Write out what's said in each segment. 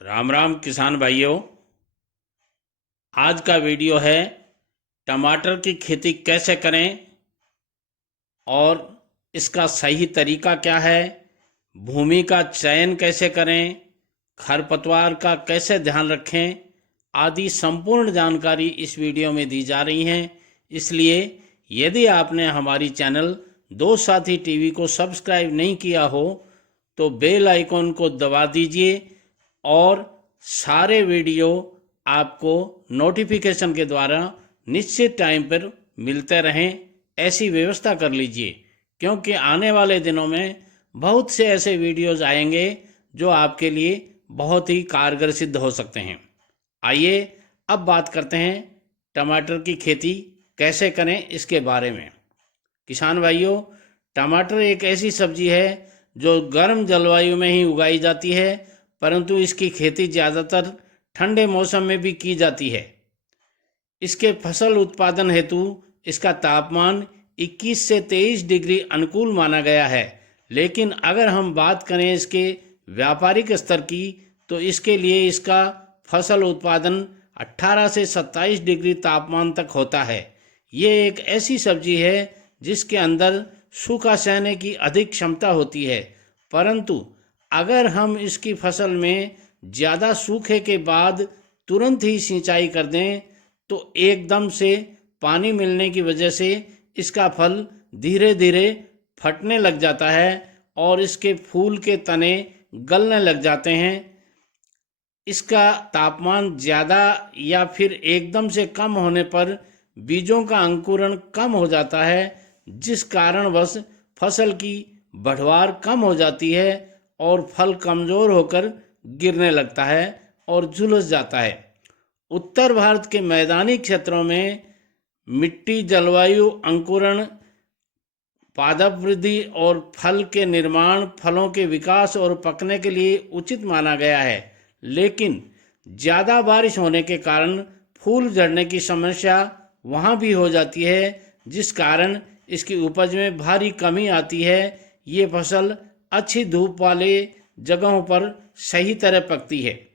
राम राम किसान भाइयों। आज का वीडियो है टमाटर की खेती कैसे करें और इसका सही तरीका क्या है, भूमि का चयन कैसे करें, खरपतवार का कैसे ध्यान रखें आदि संपूर्ण जानकारी इस वीडियो में दी जा रही हैं। इसलिए यदि आपने हमारी चैनल दो साथी टीवी को सब्सक्राइब नहीं किया हो तो बेल आइकॉन को दबा दीजिए और सारे वीडियो आपको नोटिफिकेशन के द्वारा निश्चित टाइम पर मिलते रहें, ऐसी व्यवस्था कर लीजिए, क्योंकि आने वाले दिनों में बहुत से ऐसे वीडियोज आएंगे जो आपके लिए बहुत ही कारगर सिद्ध हो सकते हैं। आइए अब बात करते हैं टमाटर की खेती कैसे करें इसके बारे में। किसान भाइयों, टमाटर एक ऐसी सब्जी है जो गर्म जलवायु में ही उगाई जाती है, परंतु इसकी खेती ज़्यादातर ठंडे मौसम में भी की जाती है। इसके फसल उत्पादन हेतु इसका तापमान 21 से 23 डिग्री अनुकूल माना गया है, लेकिन अगर हम बात करें इसके व्यापारिक स्तर की तो इसके लिए इसका फसल उत्पादन 18 से 27 डिग्री तापमान तक होता है। ये एक ऐसी सब्जी है जिसके अंदर सूखा सहने की अधिक क्षमता होती है, परंतु अगर हम इसकी फसल में ज़्यादा सूखे के बाद तुरंत ही सिंचाई कर दें तो एकदम से पानी मिलने की वजह से इसका फल धीरे धीरे फटने लग जाता है और इसके फूल के तने गलने लग जाते हैं। इसका तापमान ज़्यादा या फिर एकदम से कम होने पर बीजों का अंकुरण कम हो जाता है, जिस कारणवश फसल की बढ़वार कम हो जाती है और फल कमज़ोर होकर गिरने लगता है और झुलस जाता है। उत्तर भारत के मैदानी क्षेत्रों में मिट्टी, जलवायु, अंकुरण, पादप वृद्धि और फल के निर्माण, फलों के विकास और पकने के लिए उचित माना गया है, लेकिन ज़्यादा बारिश होने के कारण फूल झड़ने की समस्या वहाँ भी हो जाती है, जिस कारण इसकी उपज में भारी कमी आती है। ये फसल अच्छी धूप वाले जगहों पर सही तरह पकती है।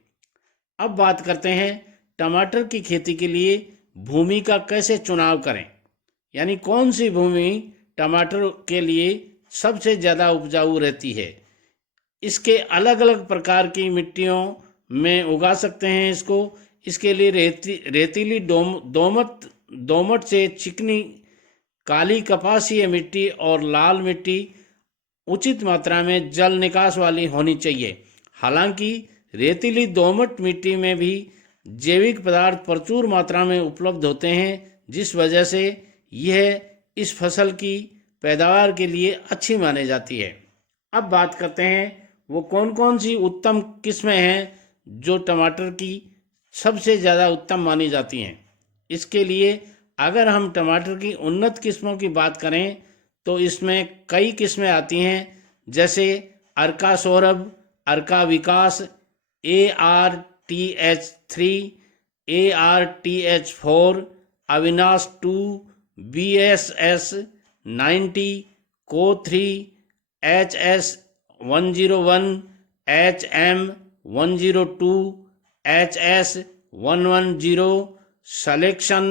अब बात करते हैं टमाटर की खेती के लिए भूमि का कैसे चुनाव करें, यानी कौन सी भूमि टमाटर के लिए सबसे ज़्यादा उपजाऊ रहती है। इसके अलग अलग प्रकार की मिट्टियों में उगा सकते हैं इसको। इसके लिए रेतीली दोमट से चिकनी, काली कपासीय मिट्टी और लाल मिट्टी उचित मात्रा में जल निकास वाली होनी चाहिए। हालांकि रेतीली दोमट मिट्टी में भी जैविक पदार्थ प्रचुर मात्रा में उपलब्ध होते हैं, जिस वजह से यह इस फसल की पैदावार के लिए अच्छी मानी जाती है। अब बात करते हैं वो कौन कौन सी उत्तम किस्में हैं जो टमाटर की सबसे ज़्यादा उत्तम मानी जाती हैं। इसके लिए अगर हम टमाटर की उन्नत किस्मों की बात करें तो इसमें कई किस्में आती हैं, जैसे Arka Saurabh, Arka Vikas, ARTH3, ARTH4, Avinash 2, BSS90, CO3, HS101, HM102, HS110, selection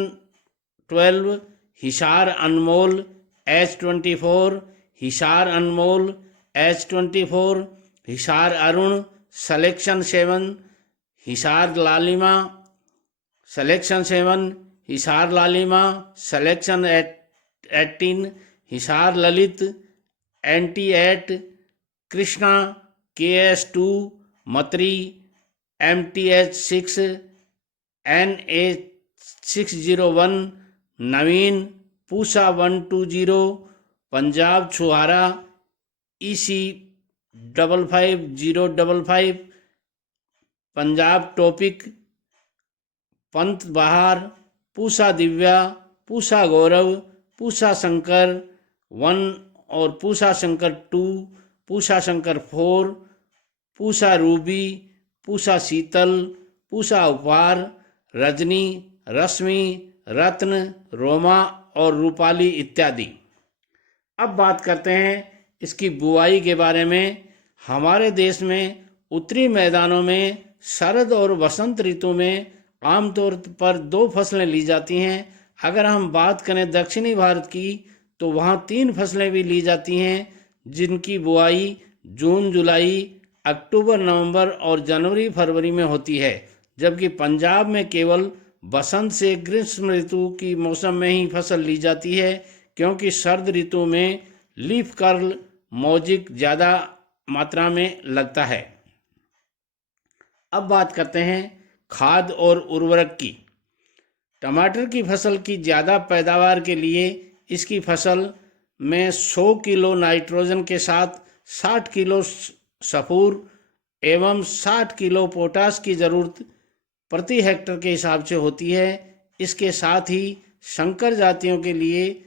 12, Hisar Anmol H24, Hisar Anmol H24, Hisar Arun selection 7, Hisar Lalima selection 7, Hisar Lalima selection 18, Hisar Lalit NT8, Krishna KS2, Matri MTH6, NA601, Naveen Pusa 120, Punjab Chhuhara EC55055, Punjab topic, Pant Bahar, Pusa Divya, Pusa Gaurav, Pusa Shankar 1 और पूसा शंकर 2, पूसा शंकर 4, पूसा रूबी, पूसा शीतल, पूसा उपहार, रजनी, रश्मि, रत्न, रोमा और रूपाली इत्यादि। अब बात करते हैं इसकी बुआई के बारे में। हमारे देश में उत्तरी मैदानों में शरद और वसंत ऋतु में आमतौर पर 2 फसलें ली जाती हैं। अगर हम बात करें दक्षिणी भारत की तो वहाँ 3 फसलें भी ली जाती हैं, जिनकी बुआई जून जुलाई, अक्टूबर नवंबर और जनवरी फरवरी में होती है। जबकि पंजाब में केवल बसंत से ग्रीष्म ऋतु की मौसम में ही फसल ली जाती है, क्योंकि शरद ऋतु में लीफ कर्ल मौजिक ज़्यादा मात्रा में लगता है। अब बात करते हैं खाद और उर्वरक की। टमाटर की फसल की ज़्यादा पैदावार के लिए इसकी फसल में 100 किलो नाइट्रोजन के साथ 60 किलो सफूर एवं 60 किलो पोटास की ज़रूरत प्रति हेक्टर के हिसाब से होती है। इसके साथ ही संकर जातियों के लिए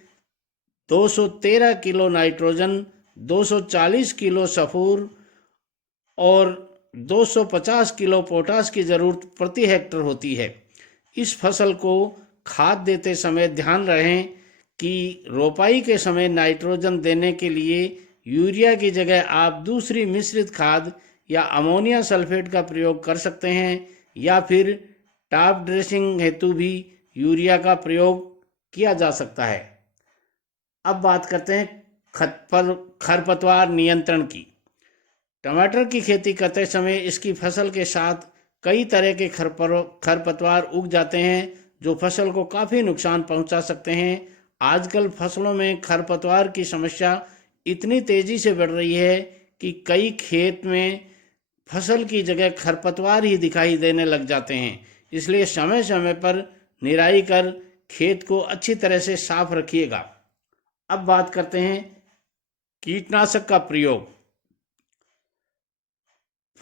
213 किलो नाइट्रोजन, 240 किलो सफूर और 250 किलो पोटास की ज़रूरत प्रति हेक्टर होती है। इस फसल को खाद देते समय ध्यान रखें कि रोपाई के समय नाइट्रोजन देने के लिए यूरिया की जगह आप दूसरी मिश्रित खाद या अमोनिया सल्फेट का प्रयोग कर सकते हैं, या फिर टॉप ड्रेसिंग हेतु भी यूरिया का प्रयोग किया जा सकता है। अब बात करते हैं खरपतवार नियंत्रण की। टमाटर की खेती करते समय इसकी फसल के साथ कई तरह के खरपतवार उग जाते हैं, जो फसल को काफ़ी नुकसान पहुंचा सकते हैं। आजकल फसलों में खरपतवार की समस्या इतनी तेज़ी से बढ़ रही है कि कई खेत में फसल की जगह खरपतवार ही दिखाई देने लग जाते हैं। इसलिए समय समय पर निराई कर खेत को अच्छी तरह से साफ रखिएगा। अब बात करते हैं कीटनाशक का प्रयोग।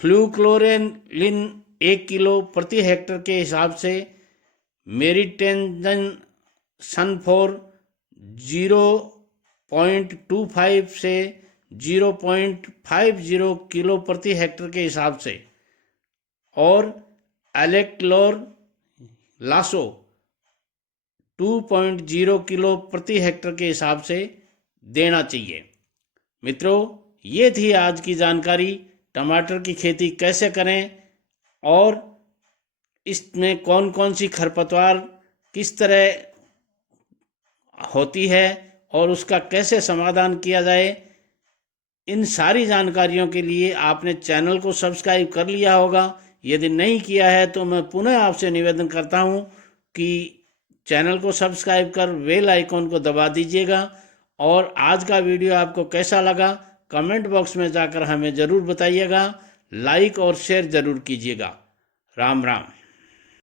फ्लूक्लोरेलिन 1 किलो प्रति हेक्टर के हिसाब से मेरिटेंजन सनफोर 0.25 से 0.50 किलो प्रति हेक्टर के हिसाब से और एलेक्लोर लासो 2.0 किलो प्रति हेक्टर के हिसाब से देना चाहिए। मित्रों, ये थी आज की जानकारी। टमाटर की खेती कैसे करें और इसमें कौन कौन सी खरपतवार किस तरह होती है और उसका कैसे समाधान किया जाए, इन सारी जानकारियों के लिए आपने चैनल को सब्सक्राइब कर लिया होगा। यदि नहीं किया है तो मैं पुनः आपसे निवेदन करता हूं कि चैनल को सब्सक्राइब कर बेल आइकॉन को दबा दीजिएगा। और आज का वीडियो आपको कैसा लगा कमेंट बॉक्स में जाकर हमें ज़रूर बताइएगा। लाइक और शेयर ज़रूर कीजिएगा। राम राम।